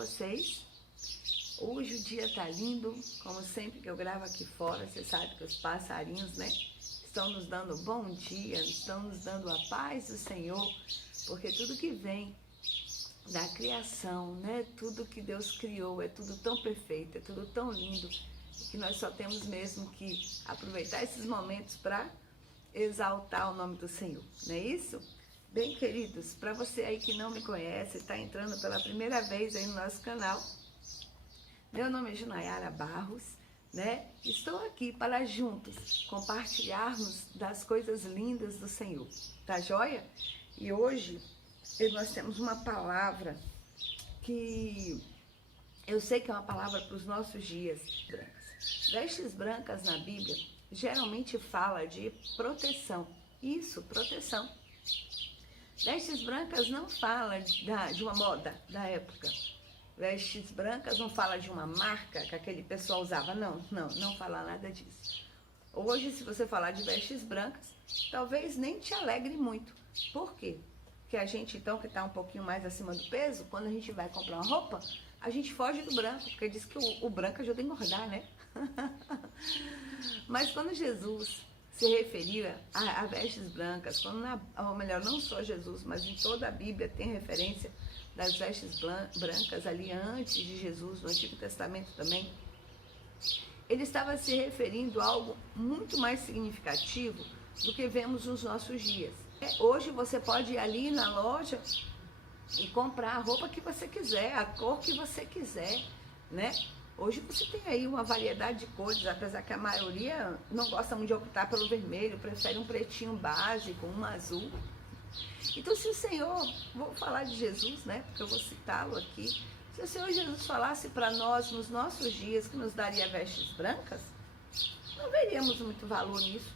vocês? Hoje o dia tá lindo, como sempre que eu gravo aqui fora, você sabe que os passarinhos, né, estão nos dando bom dia, estão nos dando a paz do Senhor, porque tudo que vem da criação, né, tudo que Deus criou, é tudo tão perfeito, é tudo tão lindo, que nós só temos mesmo que aproveitar esses momentos para exaltar o nome do Senhor, não é isso? Bem, queridos, para você aí que não me conhece, está entrando pela primeira vez aí no nosso canal, meu nome é Junayara Barros, né? Estou aqui para juntos compartilharmos das coisas lindas do Senhor, tá joia? E hoje nós temos uma palavra que eu sei que é uma palavra para os nossos dias. Vestes brancas na Bíblia geralmente fala de proteção. Isso, proteção. Vestes brancas não fala de uma moda da época. Vestes brancas não fala de uma marca que aquele pessoal usava. Não fala nada disso. Hoje, se você falar de vestes brancas, talvez nem te alegre muito. Por quê? Porque a gente, então, que está um pouquinho mais acima do peso, quando a gente vai comprar uma roupa, a gente foge do branco, porque diz que o branco ajuda a engordar, né? Mas quando Jesus se referia a vestes brancas, quando ou melhor, não só Jesus, mas em toda a Bíblia tem referência das vestes brancas ali antes de Jesus, no Antigo Testamento também, ele estava se referindo a algo muito mais significativo do que vemos nos nossos dias. Hoje você pode ir ali na loja e comprar a roupa que você quiser, a cor que você quiser, né? Hoje você tem aí uma variedade de cores, apesar que a maioria não gosta muito de optar pelo vermelho, prefere um pretinho básico, um azul. Então, se o Senhor, vou falar de Jesus, né, porque eu vou citá-lo aqui, se o Senhor Jesus falasse para nós nos nossos dias que nos daria vestes brancas, não veríamos muito valor nisso,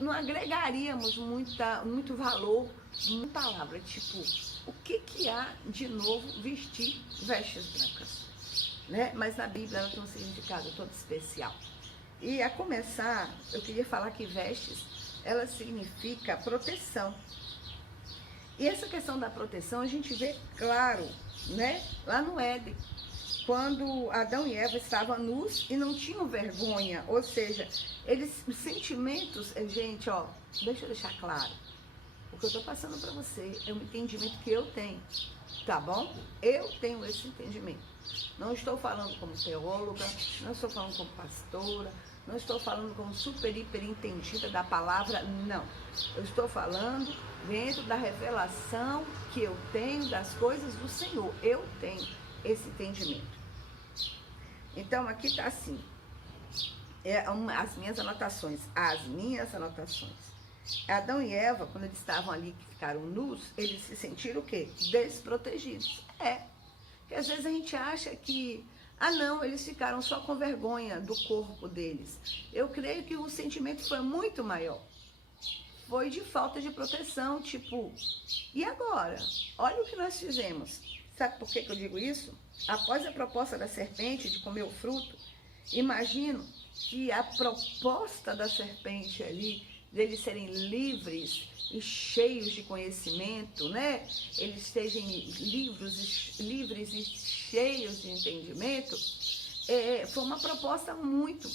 não agregaríamos muito valor em palavra, tipo, o que há de novo vestir vestes brancas, né? Mas na Bíblia ela tem um significado todo especial. E a começar, eu queria falar que vestes, ela significa proteção. E essa questão da proteção a gente vê claro, né? Lá no Éden, quando Adão e Eva estavam nus e não tinham vergonha, ou seja, os sentimentos, gente, ó, deixa eu deixar claro, o que eu tô passando para você é um entendimento que eu tenho, tá bom? Eu tenho esse entendimento. Não estou falando como teóloga, não estou falando como pastora, não estou falando como super, hiper entendida da palavra, não. Eu estou falando dentro da revelação que eu tenho das coisas do Senhor. Eu tenho esse entendimento. Então, aqui está assim, as minhas anotações. Adão e Eva, quando eles estavam ali, que ficaram nus, eles se sentiram o quê? Desprotegidos. Porque às vezes a gente acha que, não, eles ficaram só com vergonha do corpo deles. Eu creio que o sentimento foi muito maior. Foi de falta de proteção, tipo, e agora? Olha o que nós fizemos. Sabe por que eu digo isso? Após a proposta da serpente de comer o fruto, imagino que a proposta da serpente ali, deles serem livres e cheios de conhecimento, né? Eles estejam livres e cheios de entendimento, foi uma proposta muito,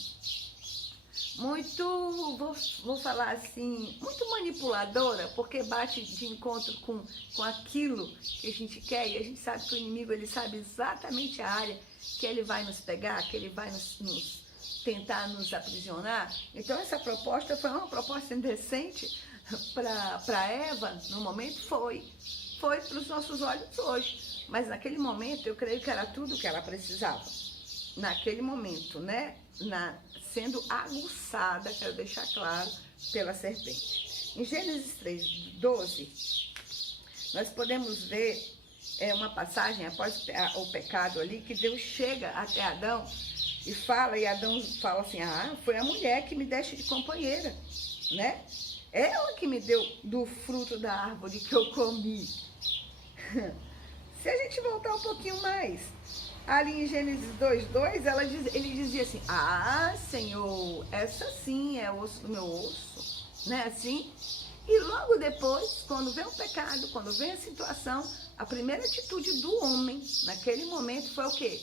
vou falar assim, muito manipuladora, porque bate de encontro com aquilo que a gente quer, e a gente sabe que o inimigo, ele sabe exatamente a área que ele vai nos pegar, que ele vai nos tentar nos aprisionar. Então essa proposta foi uma proposta indecente para Eva, no momento foi para os nossos olhos hoje, mas naquele momento eu creio que era tudo que ela precisava, naquele momento, né, sendo aguçada, quero deixar claro, pela serpente. Em Gênesis 3:12, nós podemos ver uma passagem após o pecado ali, que Deus chega até Adão e Adão fala assim, foi a mulher que me deste de companheira, né? Ela que me deu do fruto da árvore que eu comi. Se a gente voltar um pouquinho mais, ali em Gênesis 2:2, ele dizia assim, Senhor, essa sim é osso do meu osso, não é assim? E logo depois, quando vem o pecado, quando vem a situação, a primeira atitude do homem, naquele momento, foi o quê?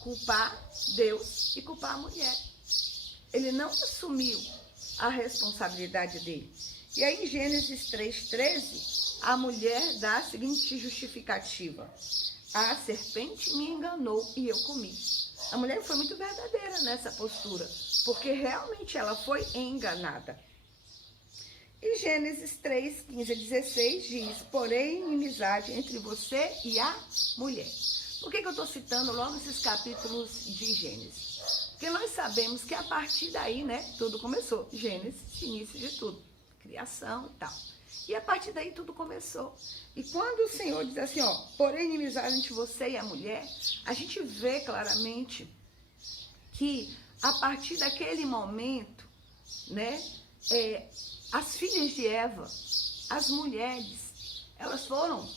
Culpar Deus e culpar a mulher. Ele não assumiu a responsabilidade dele. E aí em Gênesis 3,13, a mulher dá a seguinte justificativa: a serpente me enganou e eu comi. A mulher foi muito verdadeira nessa postura, porque realmente ela foi enganada. E Gênesis 3:15 a 16 diz: porém, inimizade entre você e a mulher. Por que eu estou citando logo esses capítulos de Gênesis? Porque nós sabemos que a partir daí, né, tudo começou. Gênesis, início de tudo, criação e tal. E a partir daí tudo começou. E quando o Senhor diz assim, ó, porém inimizade entre você e a mulher, a gente vê claramente que a partir daquele momento, né, as filhas de Eva, as mulheres, elas foram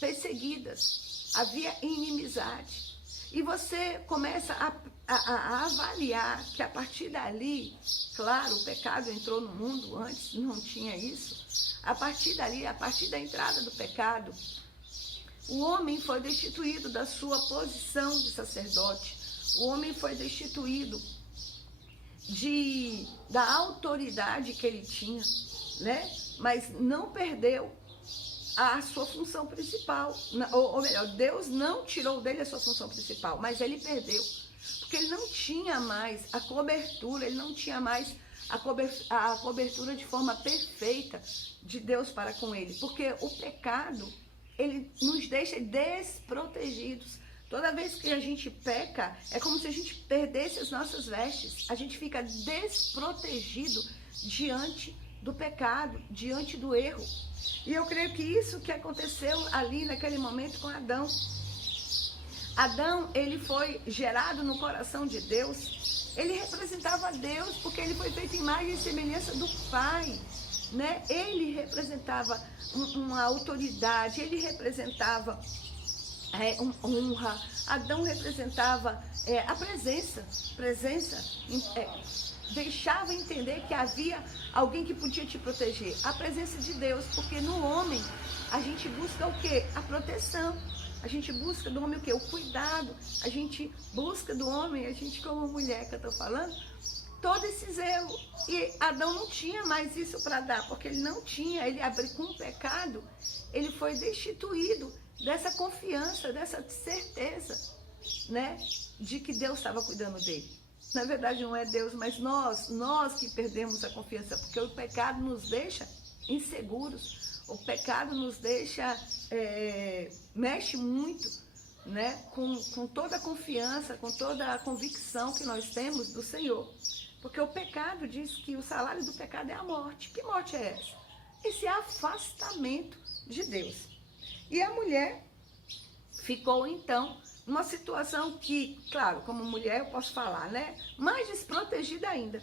perseguidas, havia inimizade. E você começa a avaliar que a partir dali, claro, o pecado entrou no mundo, antes não tinha isso. A partir dali, a partir da entrada do pecado, o homem foi destituído da sua posição de sacerdote. O homem foi destituído da autoridade que ele tinha, né? Mas não perdeu a sua função principal. Ou melhor, Deus não tirou dele a sua função principal, mas ele perdeu. Porque ele não tinha mais a cobertura, ele não tinha mais a cobertura de forma perfeita de Deus para com ele. Porque o pecado, ele nos deixa desprotegidos. Toda vez que a gente peca, é como se a gente perdesse as nossas vestes. A gente fica desprotegido diante do pecado, diante do erro. E eu creio que isso que aconteceu ali naquele momento com Adão. Adão, ele foi gerado no coração de Deus. Ele representava Deus porque ele foi feito em imagem e semelhança do Pai, né? Ele representava uma autoridade, ele representava honra. Adão representava a presença, deixava entender que havia alguém que podia te proteger, a presença de Deus, porque no homem a gente busca o quê? A proteção. A gente busca do homem o quê? O cuidado. A gente busca do homem, a gente como mulher que eu estou falando, todo esse zelo. E Adão não tinha mais isso para dar, porque ele não tinha, ele abriu com o pecado, ele foi destituído dessa confiança, dessa certeza, né, de que Deus estava cuidando dele. Na verdade não é Deus, mas nós que perdemos a confiança, porque o pecado nos deixa inseguros, o pecado nos deixa, mexe muito, né, com toda a confiança, com toda a convicção que nós temos do Senhor. Porque o pecado diz que o salário do pecado é a morte. Que morte é essa? Esse afastamento de Deus. E a mulher ficou, então, numa situação que, claro, como mulher eu posso falar, né? Mais desprotegida ainda.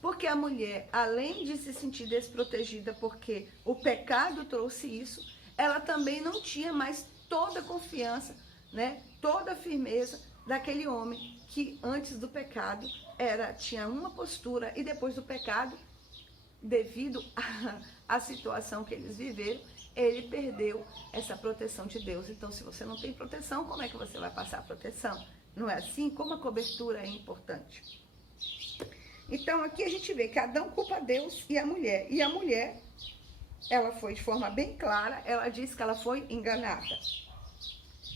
Porque a mulher, além de se sentir desprotegida porque o pecado trouxe isso, ela também não tinha mais toda a confiança, né? Toda a firmeza daquele homem que antes do pecado tinha uma postura e depois do pecado, devido à situação que eles viveram, ele perdeu essa proteção de Deus. Então, se você não tem proteção, como é que você vai passar a proteção? Não é assim? Como a cobertura é importante. Então, aqui a gente vê que Adão culpa Deus e a mulher. E a mulher, ela foi de forma bem clara, ela disse que ela foi enganada.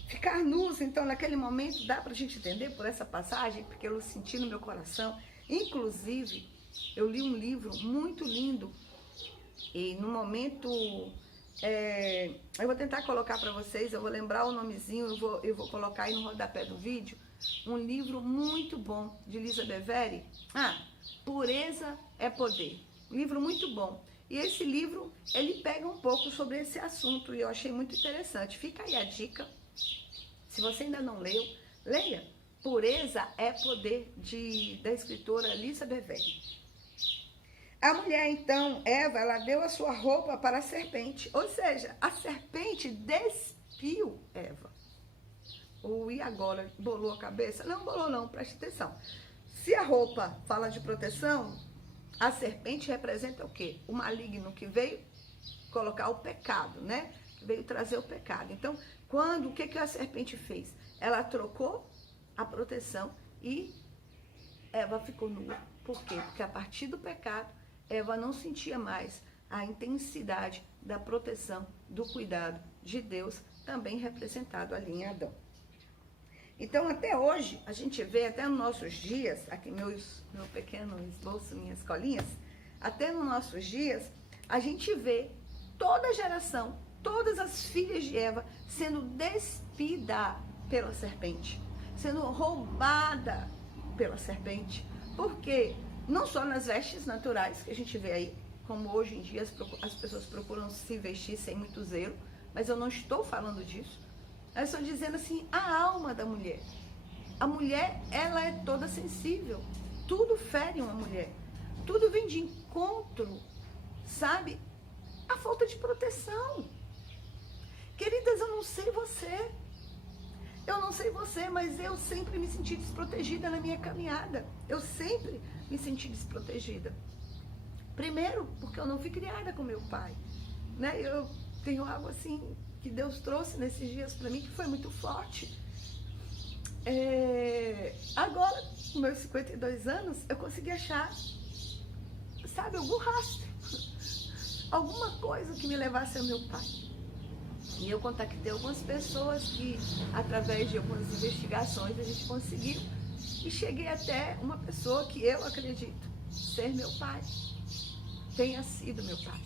Ficar nus, então, naquele momento, dá pra gente entender por essa passagem, porque eu senti no meu coração. Inclusive, eu li um livro muito lindo e no momento... eu vou tentar colocar para vocês, eu vou lembrar o nomezinho, eu vou colocar aí no rodapé do vídeo, um livro muito bom de Lisa Bevere, Pureza é Poder, um livro muito bom. E esse livro, ele pega um pouco sobre esse assunto e eu achei muito interessante. Fica aí a dica, se você ainda não leu, leia. Pureza é Poder, da escritora Lisa Bevere. A mulher, então, Eva, ela deu a sua roupa para a serpente. Ou seja, a serpente despiu Eva. E agora, bolou a cabeça? Não bolou não, preste atenção. Se a roupa fala de proteção, A serpente representa o quê? O maligno que veio colocar o pecado, né? Que veio trazer o pecado. Então, o que a serpente fez? Ela trocou a proteção e Eva ficou nua. Por quê? Porque a partir do pecado, Eva não sentia mais a intensidade da proteção, do cuidado de Deus, também representado ali em Adão. Então, até hoje, a gente vê, até nos nossos dias, aqui meu pequeno esboço, minhas colinhas, até nos nossos dias, a gente vê toda a geração, todas as filhas de Eva sendo despida pela serpente, sendo roubada pela serpente. Por quê? Não só nas vestes naturais que a gente vê aí, como hoje em dia as pessoas procuram se vestir sem muito zelo, mas eu não estou falando disso. Eu estou dizendo assim, a alma da mulher. A mulher, ela é toda sensível. Tudo fere uma mulher. Tudo vem de encontro, sabe? A falta de proteção. Queridas, eu não sei você. Eu não sei você, mas eu sempre me senti desprotegida na minha caminhada. Eu sempre me senti desprotegida. Primeiro, porque eu não fui criada com meu pai. Né? Eu tenho algo assim que Deus trouxe nesses dias para mim que foi muito forte. Agora, com meus 52 anos, eu consegui achar, sabe, algum rastro. Alguma coisa que me levasse ao meu pai. E eu contactei algumas pessoas que, através de algumas investigações, a gente conseguiu. E cheguei até uma pessoa que eu acredito ser meu pai. Tenha sido meu pai.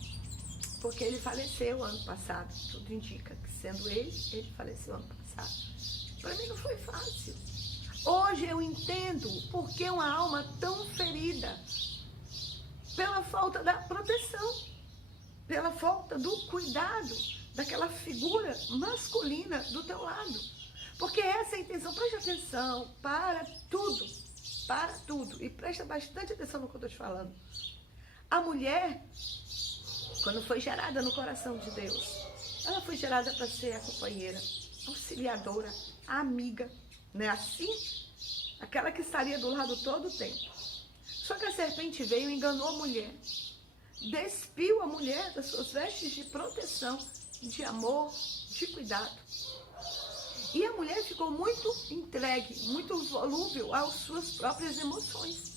Porque ele faleceu ano passado. Tudo indica que, sendo ele faleceu ano passado. Para mim não foi fácil. Hoje eu entendo por que uma alma tão ferida. Pela falta da proteção. Pela falta do cuidado daquela figura masculina do teu lado. Porque essa é a intenção. Preste atenção para tudo. Para tudo. E presta bastante atenção no que eu estou te falando. A mulher, quando foi gerada no coração de Deus, ela foi gerada para ser a companheira, auxiliadora, a amiga, não é assim? Aquela que estaria do lado todo o tempo. Só que a serpente veio e enganou a mulher. Despiu a mulher das suas vestes de proteção, de amor, de cuidado. E a mulher ficou muito entregue, muito volúvel às suas próprias emoções.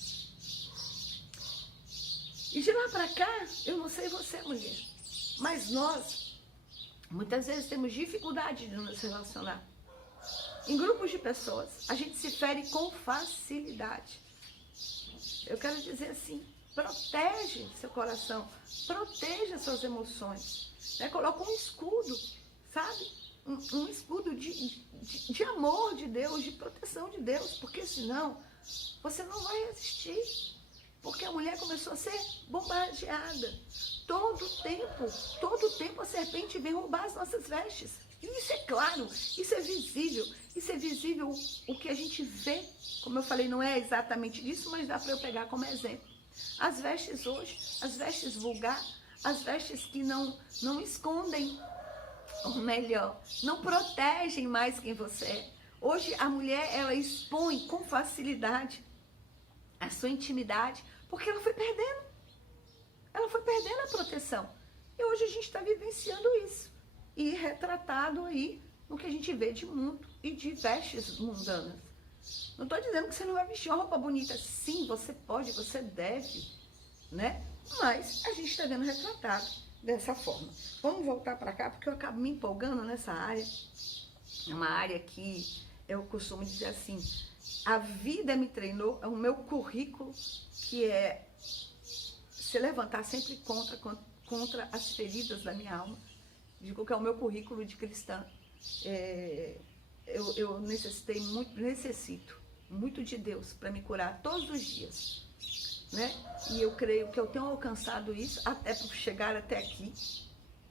E de lá para cá, eu não sei você, mulher, mas nós, muitas vezes temos dificuldade de nos relacionar. Em grupos de pessoas, a gente se fere com facilidade. Eu quero dizer assim, protege seu coração, proteja suas emoções. Né? Coloca um escudo, sabe? Um escudo de amor de Deus, de proteção de Deus, porque senão você não vai resistir. Porque a mulher começou a ser bombardeada. Todo tempo a serpente vem roubar as nossas vestes. E isso é claro, isso é visível o que a gente vê. Como eu falei, não é exatamente disso, mas dá para eu pegar como exemplo. As vestes hoje, as vestes vulgar, as vestes que não escondem, ou melhor, não protegem mais quem você é. Hoje a mulher, ela expõe com facilidade a sua intimidade, porque ela foi perdendo. Ela foi perdendo a proteção. E hoje a gente está vivenciando isso. E retratado aí no que a gente vê de mundo e de vestes mundanas. Não estou dizendo que você não vai vestir uma roupa bonita. Sim, você pode, você deve, né? Mas a gente está vendo retratado dessa forma. Vamos voltar para cá, porque eu acabo me empolgando nessa área. É uma área que eu costumo dizer assim, a vida me treinou, é o meu currículo, que é se levantar sempre contra as feridas da minha alma. Digo que é o meu currículo de cristã. Eu necessito muito de Deus para me curar todos os dias. Né? E eu creio que eu tenho alcançado isso até por chegar até aqui.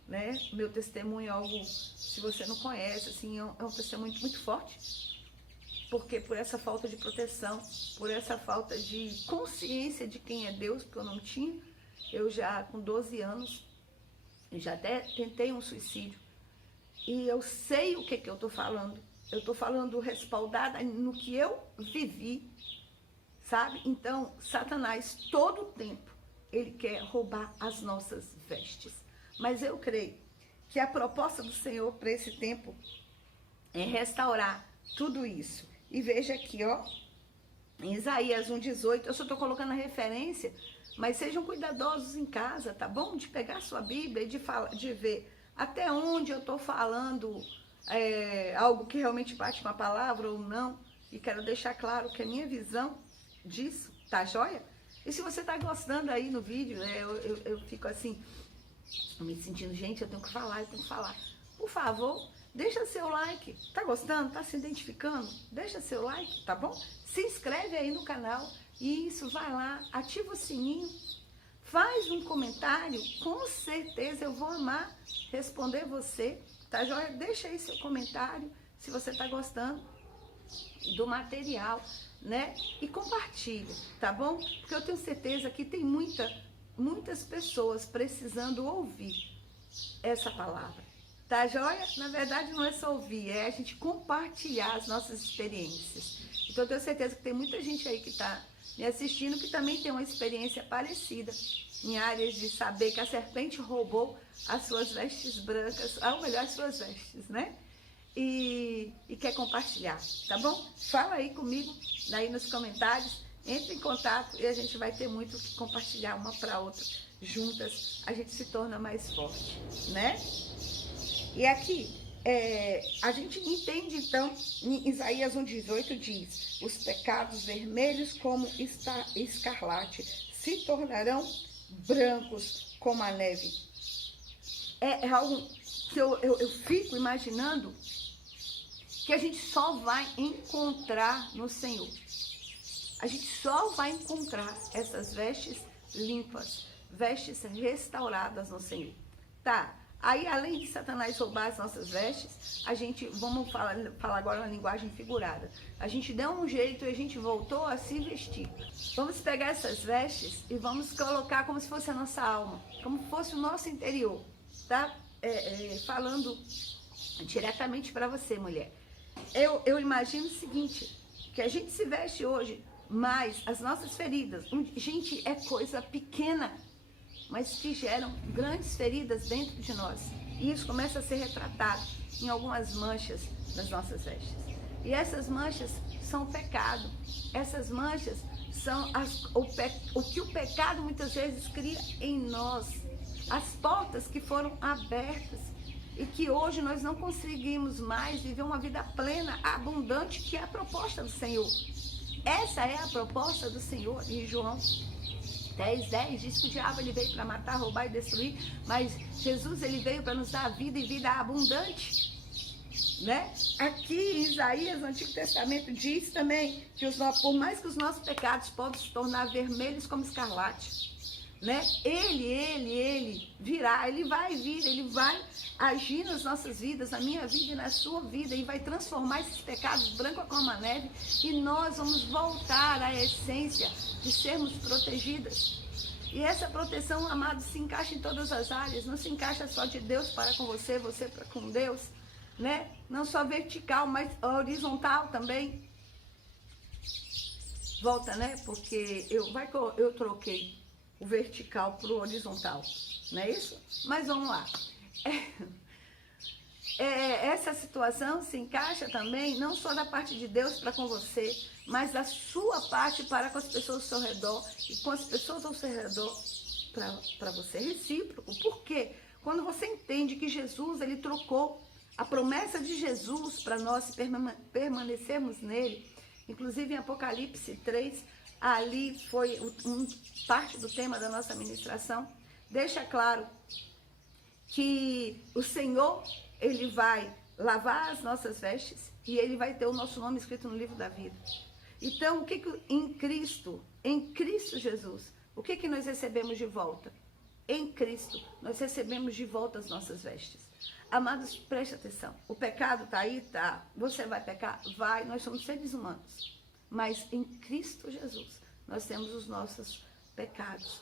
Né? Meu testemunho é algo, se você não conhece, assim, é um testemunho muito forte. Porque por essa falta de proteção, por essa falta de consciência de quem é Deus, que eu não tinha, eu já com 12 anos, eu já até tentei um suicídio. E eu sei o que eu estou falando. Eu estou falando respaldada no que eu vivi, sabe? Então, Satanás, todo o tempo, ele quer roubar as nossas vestes. Mas eu creio que a proposta do Senhor para esse tempo é restaurar tudo isso. E veja aqui, ó, em Isaías 1,18, eu só estou colocando a referência, mas sejam cuidadosos em casa, tá bom? De pegar a sua Bíblia e de ver até onde eu estou falando algo que realmente bate com a palavra ou não. E quero deixar claro que a minha visão disso, tá joia? E se você está gostando aí no vídeo, eu fico assim, me sentindo, gente, eu tenho que falar. Por favor, deixa seu like. Tá gostando? Tá se identificando? Deixa seu like, tá bom? Se inscreve aí no canal. Isso, vai lá, ativa o sininho. Faz um comentário. Com certeza eu vou amar responder você. Tá joia? Deixa aí seu comentário se você tá gostando do material, né? E compartilha, tá bom? Porque eu tenho certeza que tem muitas pessoas precisando ouvir essa palavra. Tá joia? Na verdade não é só ouvir, é a gente compartilhar as nossas experiências. Então eu tenho certeza que tem muita gente aí que está me assistindo que também tem uma experiência parecida em áreas de saber que a serpente roubou as suas vestes brancas, ou melhor, as suas vestes, né? E quer compartilhar, tá bom? Fala aí comigo, aí nos comentários, entre em contato e a gente vai ter muito o que compartilhar uma para outra. Juntas a gente se torna mais forte, né? E aqui, a gente entende então, em Isaías 1,18 diz: os pecados vermelhos como escarlate se tornarão brancos como a neve. É algo que eu fico imaginando que a gente só vai encontrar no Senhor. A gente só vai encontrar essas vestes limpas, vestes restauradas no Senhor. Tá, aí além de Satanás roubar as nossas vestes, a gente, vamos falar agora uma linguagem figurada. A gente deu um jeito e a gente voltou a se vestir. Vamos pegar essas vestes e vamos colocar como se fosse a nossa alma, como se fosse o nosso interior, tá? Falando diretamente para você, mulher. Eu imagino o seguinte, que a gente se veste hoje, mas as nossas feridas, gente, é coisa pequena, mas que geram grandes feridas dentro de nós. E isso começa a ser retratado em algumas manchas das nossas vestes. E essas manchas são o pecado. Essas manchas são o que o pecado muitas vezes cria em nós. As portas que foram abertas e que hoje nós não conseguimos mais viver uma vida plena, abundante, que é a proposta do Senhor. Essa é a proposta do Senhor. Em João 10:10 diz que o diabo ele veio para matar, roubar e destruir, mas Jesus ele veio para nos dar vida e vida abundante, né? Aqui em Isaías, no Antigo Testamento, diz também que por mais que os nossos pecados possam se tornar vermelhos como escarlate, né? Ele virá, ele vai vir, ele vai agir nas nossas vidas, na minha vida e na sua vida, e vai transformar esses pecados brancos como a neve, e nós vamos voltar à essência de sermos protegidas. E essa proteção, amados, se encaixa em todas as áreas, não se encaixa só de Deus para com você, você para com Deus, né? Não só vertical, mas horizontal também. Volta, né? Porque eu troquei o vertical para o horizontal, não é isso? Mas vamos lá. Essa situação se encaixa também não só da parte de Deus para com você, mas da sua parte para com as pessoas ao seu redor e com as pessoas ao seu redor para você. É recíproco. Por quê? Quando você entende que Jesus, ele trocou a promessa de Jesus para nós permanecermos nele, inclusive em Apocalipse 3, ali foi parte do tema da nossa ministração, deixa claro que o Senhor, ele vai lavar as nossas vestes e ele vai ter o nosso nome escrito no livro da vida. Então, o que em Cristo Jesus, o que nós recebemos de volta? Em Cristo, nós recebemos de volta as nossas vestes. Amados, preste atenção. O pecado está aí? Tá. Você vai pecar? Vai. Nós somos seres humanos. Mas em Cristo Jesus, nós temos os nossos pecados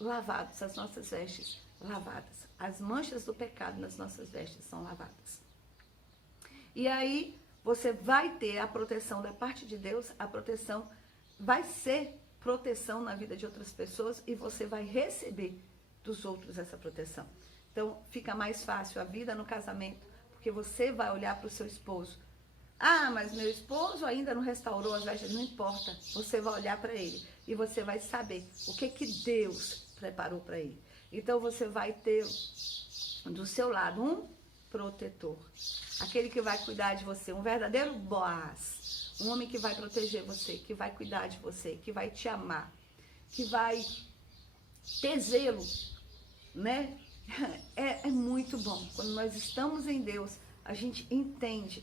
lavados, as nossas vestes lavadas. As manchas do pecado nas nossas vestes são lavadas. E aí, você vai ter a proteção da parte de Deus, a proteção vai ser proteção na vida de outras pessoas e você vai receber dos outros essa proteção. Então, fica mais fácil a vida no casamento, porque você vai olhar para o seu esposo. Ah, mas meu esposo ainda não restaurou as vestes. Não importa, você vai olhar para ele e você vai saber o que Deus preparou para ele. Então, você vai ter do seu lado um protetor, aquele que vai cuidar de você, um verdadeiro Boaz, um homem que vai proteger você, que vai cuidar de você, que vai te amar, que vai ter zelo, né? É muito bom. Quando nós estamos em Deus, a gente entende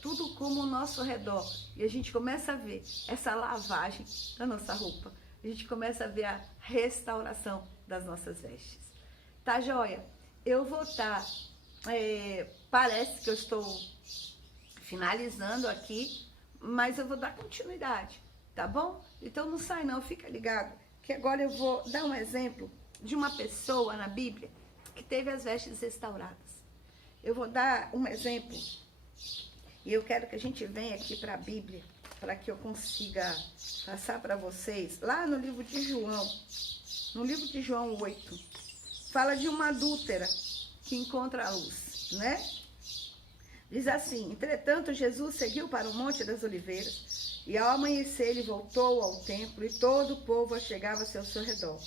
tudo como ao nosso redor e a gente começa a ver essa lavagem da nossa roupa, a gente começa a ver a restauração das nossas vestes. Tá joia? Eu vou estar, parece que eu estou finalizando aqui, mas eu vou dar continuidade, tá bom? Então não sai não, fica ligado, que agora eu vou dar um exemplo de uma pessoa na Bíblia que teve as vestes restauradas. Eu vou dar um exemplo e eu quero que a gente venha aqui para a Bíblia, para que eu consiga passar para vocês, lá no livro de João 8, fala de uma adúltera que encontra a luz, né? Diz assim: entretanto, Jesus seguiu para o Monte das Oliveiras, e ao amanhecer ele voltou ao templo, e todo o povo achegava-se ao seu redor.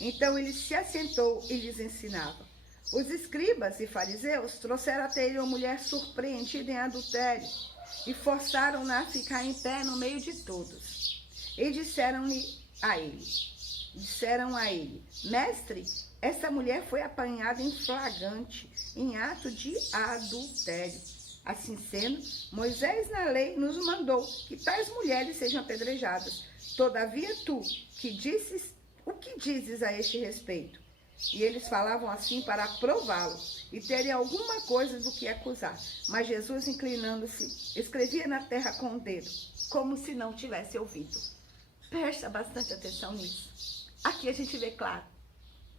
Então ele se assentou e lhes ensinava. Os escribas e fariseus trouxeram até ele uma mulher surpreendida em adultério, e forçaram-na a ficar em pé no meio de todos. E disseram a ele, mestre, essa mulher foi apanhada em flagrante, em ato de adultério. Assim sendo, Moisés na lei nos mandou que tais mulheres sejam apedrejadas. Todavia tu, o que dizes a este respeito? E eles falavam assim para prová-lo e terem alguma coisa do que acusar. Mas Jesus, inclinando-se, escrevia na terra com o dedo, como se não tivesse ouvido. Presta bastante atenção nisso. Aqui a gente vê claro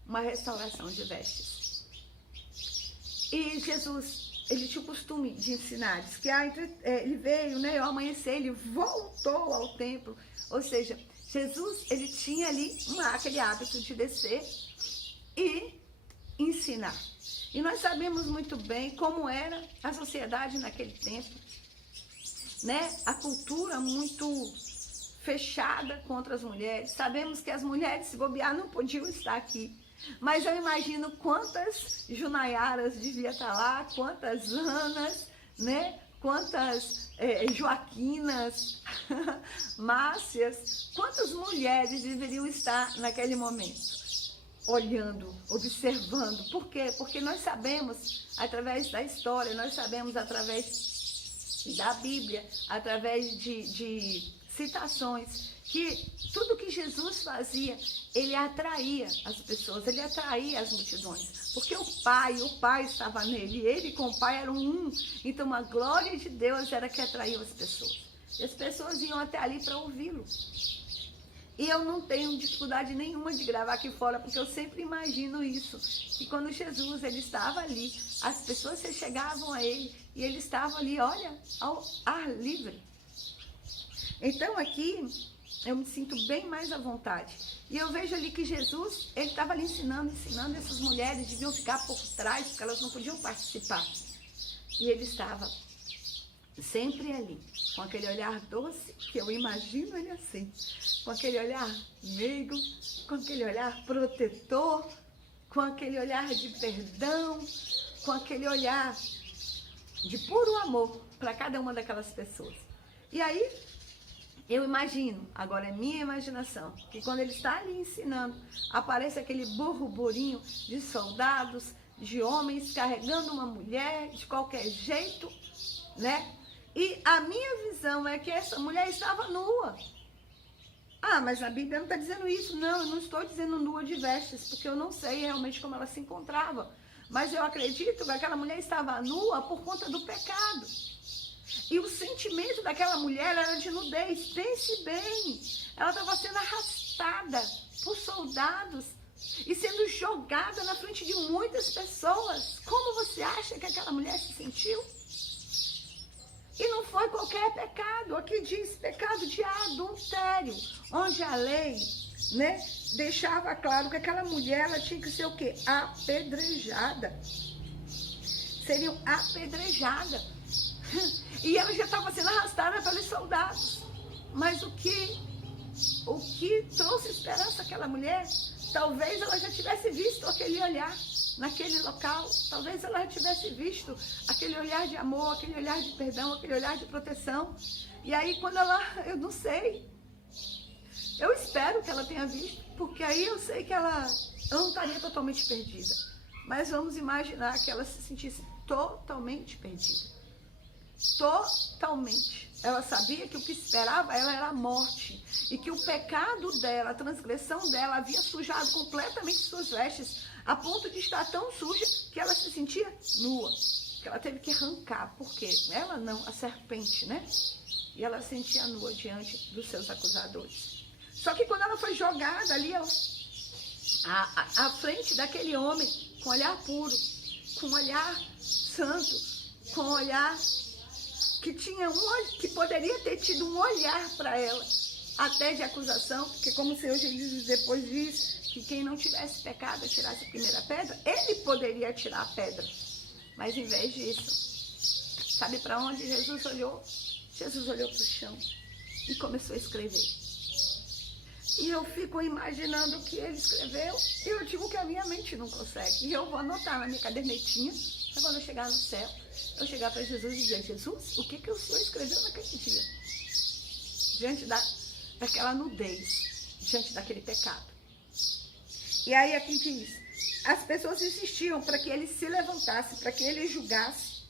uma restauração de vestes. E Jesus, ele tinha o costume de ensinar, diz que ele veio, né, ao amanhecer, ele voltou ao templo. Ou seja, Jesus, ele tinha ali aquele hábito de descer e ensinar. E nós sabemos muito bem como era a sociedade naquele tempo, né? A cultura muito fechada contra as mulheres. Sabemos que as mulheres, se bobear, não podiam estar aqui. Mas eu imagino quantas Junayaras devia estar lá, quantas Anas, né? Quantas Joaquinas, Márcias, quantas mulheres deveriam estar naquele momento, olhando, observando. Por quê? Porque nós sabemos, através da história, nós sabemos através da Bíblia, através de citações, que tudo que Jesus fazia, ele atraía as pessoas, ele atraía as multidões, porque o Pai estava nele, ele com o Pai eram um. Então a glória de Deus era que atraía as pessoas, e as pessoas iam até ali para ouvi-lo. E eu não tenho dificuldade nenhuma de gravar aqui fora, porque eu sempre imagino isso, que quando Jesus, ele estava ali, as pessoas se chegavam a ele, e ele estava ali, olha, ao ar livre. Então aqui, eu me sinto bem mais à vontade. E eu vejo ali que Jesus, ele estava ali ensinando, essas mulheres deviam ficar por trás, porque elas não podiam participar. E ele estava sempre ali, com aquele olhar doce, que eu imagino ele assim, com aquele olhar meigo, com aquele olhar protetor, com aquele olhar de perdão, com aquele olhar de puro amor para cada uma daquelas pessoas. E aí, eu imagino, agora é minha imaginação, que quando ele está ali ensinando, aparece aquele burburinho de soldados, de homens carregando uma mulher de qualquer jeito, né? E a minha visão é que essa mulher estava nua. Ah, mas a Bíblia não está dizendo isso. Não, eu não estou dizendo nua de vestes, porque eu não sei realmente como ela se encontrava. Mas eu acredito que aquela mulher estava nua por conta do pecado. E o sentimento daquela mulher era de nudez. Pense bem, ela estava sendo arrastada por soldados e sendo jogada na frente de muitas pessoas. Como você acha que aquela mulher se sentiu? E não foi qualquer pecado. Aqui diz pecado de adultério, onde a lei, né, deixava claro que aquela mulher, ela tinha que ser o quê? Apedrejada. Seriam apedrejada. E ela já estava sendo arrastada pelos soldados. Mas o que trouxe esperança àquela mulher, talvez ela já tivesse visto aquele olhar naquele local, talvez ela já tivesse visto aquele olhar de amor, aquele olhar de perdão, aquele olhar de proteção. E aí quando eu não sei, eu espero que ela tenha visto, porque aí eu sei que ela não estaria totalmente perdida. Mas vamos imaginar que ela se sentisse totalmente perdida. Totalmente. Ela sabia que o que esperava ela era a morte. E que o pecado dela, a transgressão dela, havia sujado completamente suas vestes, a ponto de estar tão suja que ela se sentia nua. Que ela teve que arrancar. Por quê? Ela não, a serpente, né? E ela se sentia nua diante dos seus acusadores. Só que quando ela foi jogada ali, à frente daquele homem, com olhar puro, com olhar santo, com olhar que tinha que poderia ter tido um olhar para ela, até de acusação, porque como o Senhor Jesus depois diz que quem não tivesse pecado atirasse a primeira pedra, ele poderia atirar a pedra. Mas em vez disso, sabe para onde Jesus olhou? Jesus olhou para o chão e começou a escrever. E eu fico imaginando o que ele escreveu, e eu digo que a minha mente não consegue. E eu vou anotar na minha cadernetinha, para quando eu chegar no céu, eu chegar para Jesus e dizer: Jesus, o que o Senhor escreveu naquele dia? Diante daquela nudez, diante daquele pecado. E aí aqui diz, as pessoas insistiam para que ele se levantasse, para que ele julgasse.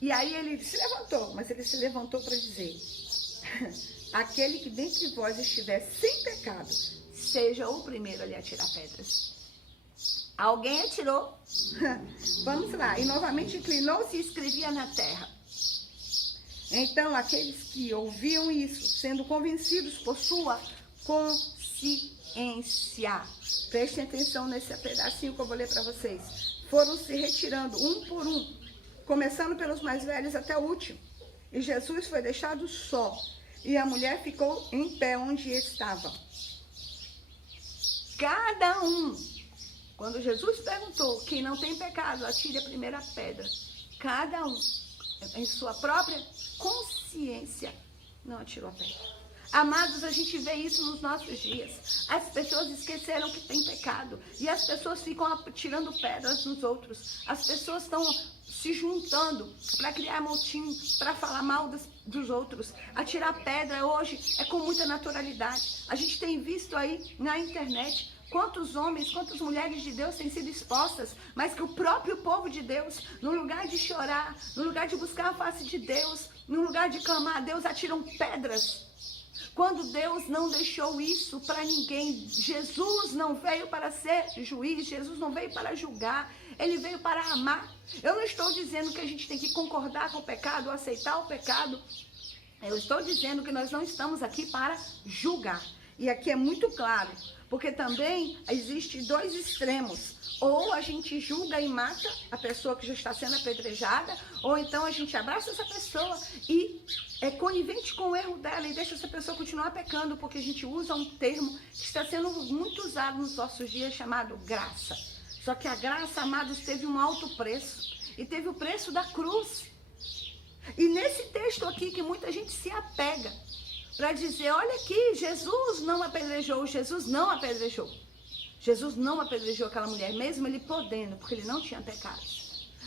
E aí ele se levantou, mas ele se levantou para dizer: aquele que dentre vós estiver sem pecado, seja o primeiro a lhe atirar pedras. Alguém atirou. Vamos lá. E novamente inclinou-se e escrevia na terra. Então aqueles que ouviam isso, sendo convencidos por sua consciência, prestem atenção nesse pedacinho que eu vou ler para vocês, foram se retirando um por um, começando pelos mais velhos até o último. E Jesus foi deixado só, e a mulher ficou em pé onde estava. Cada um. Quando Jesus perguntou, quem não tem pecado, atire a primeira pedra. Cada um, em sua própria consciência, não atirou a pedra. Amados, a gente vê isso nos nossos dias. As pessoas esqueceram que tem pecado. E as pessoas ficam atirando pedras nos outros. As pessoas estão se juntando para criar motim, para falar mal dos outros. Atirar pedra hoje é com muita naturalidade. A gente tem visto aí na internet quantos homens, quantas mulheres de Deus têm sido expostas, mas que o próprio povo de Deus, no lugar de chorar, no lugar de buscar a face de Deus, no lugar de clamar a Deus, atiram pedras. Quando Deus não deixou isso para ninguém. Jesus não veio para ser juiz, Jesus não veio para julgar, ele veio para amar. Eu não estou dizendo que a gente tem que concordar com o pecado, ou aceitar o pecado. Eu estou dizendo que nós não estamos aqui para julgar. E aqui é muito claro, porque também existem dois extremos. Ou a gente julga e mata a pessoa que já está sendo apedrejada, ou então a gente abraça essa pessoa e é conivente com o erro dela e deixa essa pessoa continuar pecando, porque a gente usa um termo que está sendo muito usado nos nossos dias, chamado graça. Só que a graça, amados, teve um alto preço, e teve o preço da cruz. E nesse texto aqui que muita gente se apega, para dizer, olha aqui, Jesus não apedrejou, Jesus não apedrejou. Jesus não apedrejou aquela mulher, mesmo ele podendo, porque ele não tinha pecado.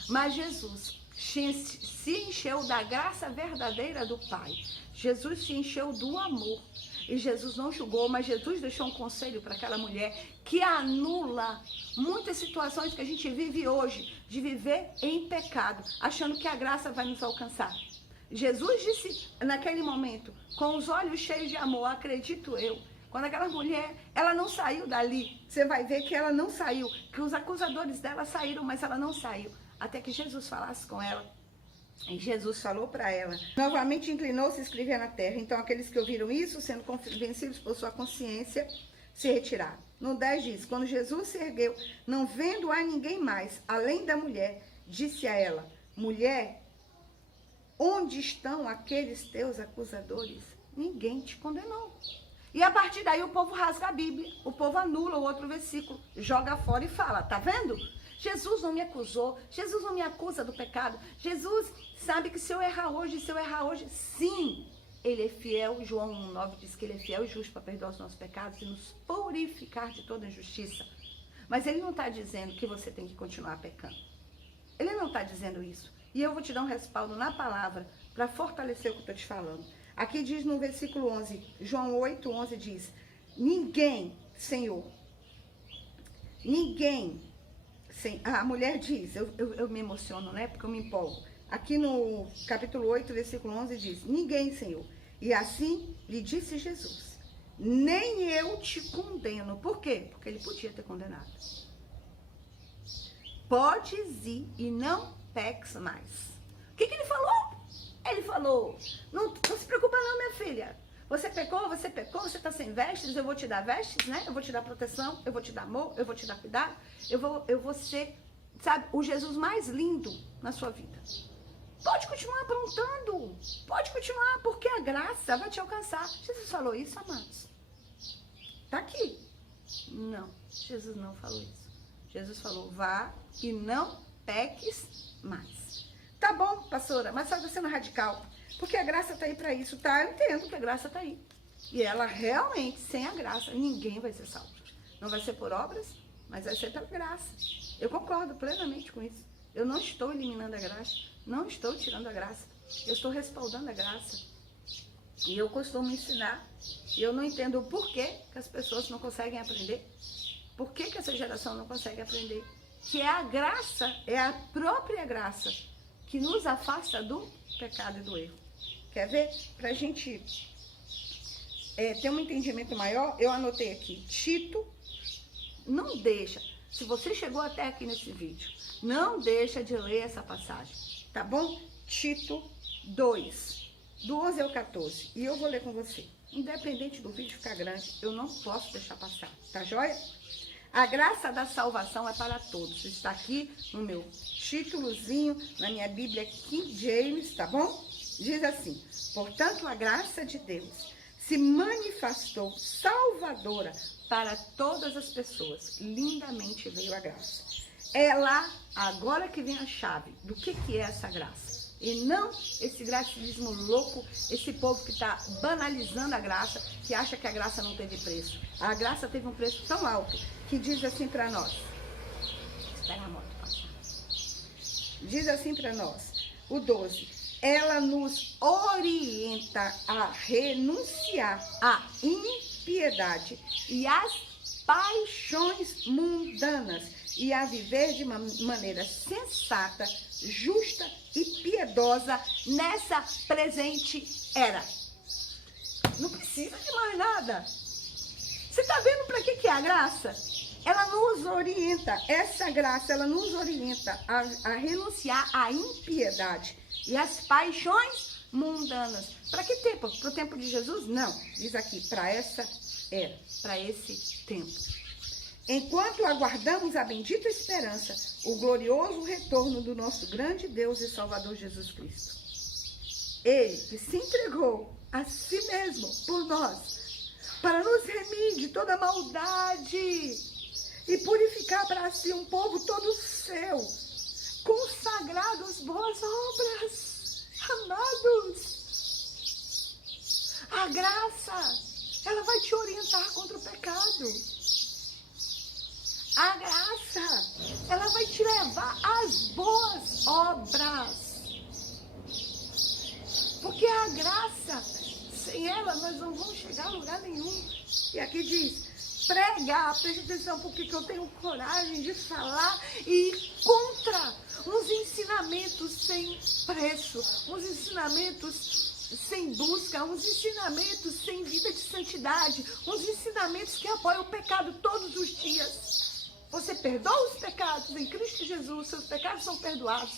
Mas Jesus se encheu da graça verdadeira do Pai. Jesus se encheu do amor. E Jesus não julgou, mas Jesus deixou um conselho para aquela mulher que anula muitas situações que a gente vive hoje, de viver em pecado, achando que a graça vai nos alcançar. Jesus disse naquele momento, com os olhos cheios de amor, acredito eu, quando aquela mulher, ela não saiu dali, você vai ver que ela não saiu, que os acusadores dela saíram, mas ela não saiu, até que Jesus falasse com ela. E Jesus falou para ela, novamente inclinou-se e escrevia na terra. Então aqueles que ouviram isso, sendo convencidos por sua consciência, se retiraram. No 10 diz, quando Jesus se ergueu, não vendo a ninguém mais, além da mulher, disse a ela, mulher, onde estão aqueles teus acusadores? Ninguém te condenou. E a partir daí o povo rasga a Bíblia, o povo anula o outro versículo, joga fora e fala, tá vendo? Jesus não me acusou, Jesus não me acusa do pecado, Jesus sabe que se eu errar hoje, sim, ele é fiel. João 1,9 diz que ele é fiel e justo para perdoar os nossos pecados e nos purificar de toda injustiça. Mas ele não está dizendo que você tem que continuar pecando. Ele não está dizendo isso. E eu vou te dar um respaldo na palavra para fortalecer o que eu estou te falando. Aqui diz no versículo 11, João 8,11 diz, ninguém, Senhor, ninguém, a mulher diz, eu me emociono, né, porque eu me empolgo. Aqui no capítulo 8, versículo 11 diz, ninguém, Senhor. E assim lhe disse Jesus, nem eu te condeno. Por quê? Porque ele podia ter condenado. Podes ir e não peques mais. O que ele falou? Ele falou, não se preocupa não, minha filha. Você pecou, você está sem vestes, eu vou te dar vestes, né? Eu vou te dar proteção, eu vou te dar amor, eu vou te dar cuidado. Eu vou ser, sabe, o Jesus mais lindo na sua vida. Pode continuar aprontando, pode continuar, porque a graça vai te alcançar. Jesus falou isso, amados? Tá aqui. Não, Jesus não falou isso. Jesus falou, vá e não peques mais. Tá bom, pastora, mas só está sendo radical. Porque a graça tá aí para isso, tá? Eu entendo que a graça tá aí. E ela realmente, sem a graça, ninguém vai ser salvo. Não vai ser por obras, mas vai ser pela graça. Eu concordo plenamente com isso. Eu não estou eliminando a graça, não estou tirando a graça. Eu estou respaldando a graça. E eu costumo ensinar. E eu não entendo o porquê que as pessoas não conseguem aprender. Por que essa geração não consegue aprender? Que é a graça, é a própria graça que nos afasta do pecado e do erro. Quer ver? Para a gente ter um entendimento maior, eu anotei aqui, Tito, não deixa, se você chegou até aqui nesse vídeo, não deixa de ler essa passagem, tá bom? Tito 2, do 11 ao 14, e eu vou ler com você. Independente do vídeo ficar grande, eu não posso deixar passar, tá joia? A graça da salvação é para todos. Está aqui no meu títulozinho, na minha Bíblia King James, tá bom? Diz assim, portanto, a graça de Deus se manifestou salvadora para todas as pessoas. Lindamente veio a graça. É lá, agora que vem a chave do que é essa graça. E não esse gracismo louco, esse povo que está banalizando a graça, que acha que a graça não teve preço. A graça teve um preço tão alto que diz assim para nós. Espera a moto passar. Diz assim para nós, o 12. Ela nos orienta a renunciar à impiedade e às paixões mundanas e a viver de uma maneira sensata, justa e piedosa nessa presente era. Não precisa de mais nada. Você está vendo para que é a graça? Ela nos orienta, essa graça, ela nos orienta a renunciar à impiedade e às paixões mundanas. Para que tempo? Para o tempo de Jesus? Não. Diz aqui, para essa era, para esse tempo. Enquanto aguardamos a bendita esperança, o glorioso retorno do nosso grande Deus e Salvador Jesus Cristo. Ele que se entregou a si mesmo por nós, para nos remir de toda maldade e purificar para si um povo todo seu, consagrado às boas obras. Amados, a graça, ela vai te orientar contra o pecado. A graça, ela vai te levar às boas obras. Porque a graça, sem ela, nós não vamos chegar a lugar nenhum. E aqui diz, pregar, preste atenção, porque eu tenho coragem de falar e ir contra uns ensinamentos sem preço, uns ensinamentos sem busca, uns ensinamentos sem vida de santidade, uns ensinamentos que apoiam o pecado todos os dias. Você perdoa os pecados em Cristo Jesus, seus pecados são perdoados.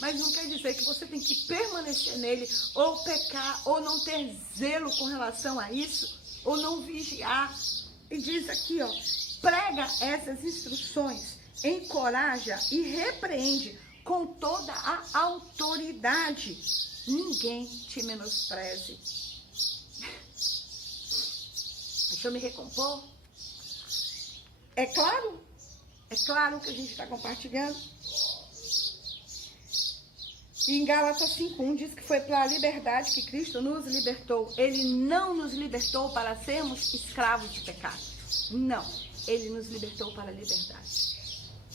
Mas não quer dizer que você tem que permanecer nele, ou pecar, ou não ter zelo com relação a isso, ou não vigiar. E diz aqui, ó, prega essas instruções, encoraja e repreende com toda a autoridade. Ninguém te menospreze. Deixa eu me recompor. É claro que a gente está compartilhando. Em Gálatas 5:1 diz que foi para a liberdade que Cristo nos libertou. Ele não nos libertou para sermos escravos de pecado. Não, ele nos libertou para a liberdade.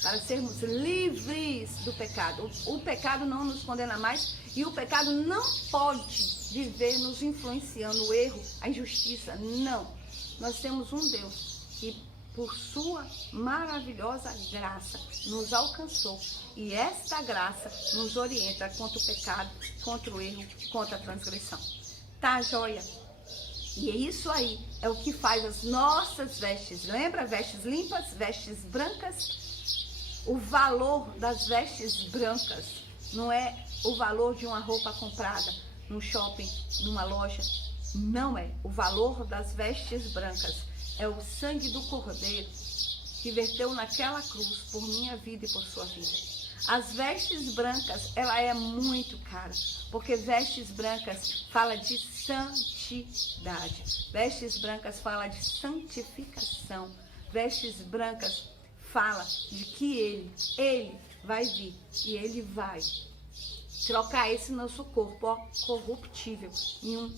Para sermos livres do pecado. O pecado não nos condena mais e o pecado não pode viver nos influenciando, o erro, a injustiça. Não. Nós temos um Deus que, por sua maravilhosa graça, nos alcançou. E esta graça nos orienta contra o pecado, contra o erro, contra a transgressão. Tá, joia? E é isso aí, é o que faz as nossas vestes. Lembra? Vestes limpas, vestes brancas. O valor das vestes brancas não é o valor de uma roupa comprada num shopping, numa loja. Não é. O valor das vestes brancas é o sangue do Cordeiro que verteu naquela cruz por minha vida e por sua vida. As vestes brancas, ela é muito cara, porque vestes brancas fala de santidade. Vestes brancas fala de santificação. Vestes brancas fala de que ele vai vir e ele vai trocar esse nosso corpo corruptível em um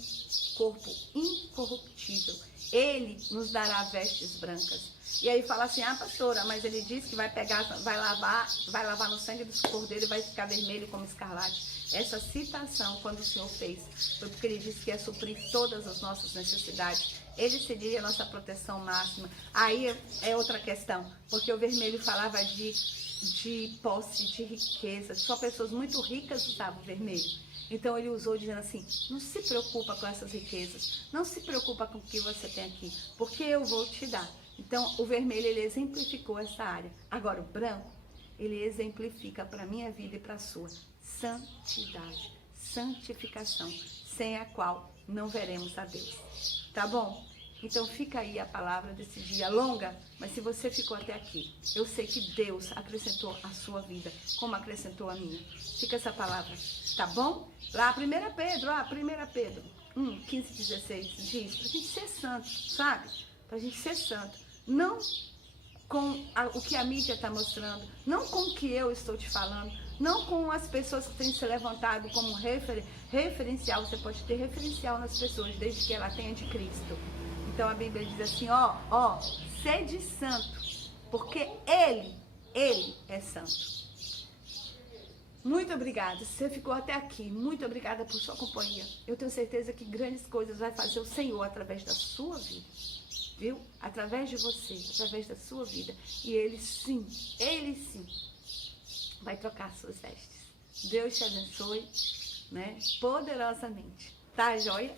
corpo incorruptível. Ele nos dará vestes brancas. E aí fala assim, pastora, mas ele disse que vai pegar, vai lavar no sangue do cordeiro e vai ficar vermelho como escarlate. Essa citação, quando o Senhor fez, foi porque ele disse que ia suprir todas as nossas necessidades. Ele seria a nossa proteção máxima. Aí é outra questão, porque o vermelho falava de posse, de riqueza. Só pessoas muito ricas usavam vermelho. Então ele usou dizendo assim, não se preocupa com essas riquezas, não se preocupa com o que você tem aqui, porque eu vou te dar. Então o vermelho, ele exemplificou essa área. Agora o branco, ele exemplifica para a minha vida e para a sua santidade, santificação, sem a qual não veremos a Deus. Tá bom? Então fica aí a palavra desse dia longa, mas se você ficou até aqui, eu sei que Deus acrescentou a sua vida, como acrescentou a minha. Fica essa palavra, tá bom? Lá 1 Pedro 15, 16 diz pra gente ser santo, sabe? Pra gente ser santo. Não com o que a mídia está mostrando, não com o que eu estou te falando, não com as pessoas que têm se levantado como referencial. Você pode ter referencial nas pessoas, desde que ela tenha de Cristo. Então a Bíblia diz assim, sede santo, porque Ele é santo. Muito obrigada, se você ficou até aqui, muito obrigada por sua companhia. Eu tenho certeza que grandes coisas vai fazer o Senhor através da sua vida, viu? Através de você, através da sua vida. E Ele sim, vai trocar suas vestes. Deus te abençoe, né? Poderosamente. Tá, joia?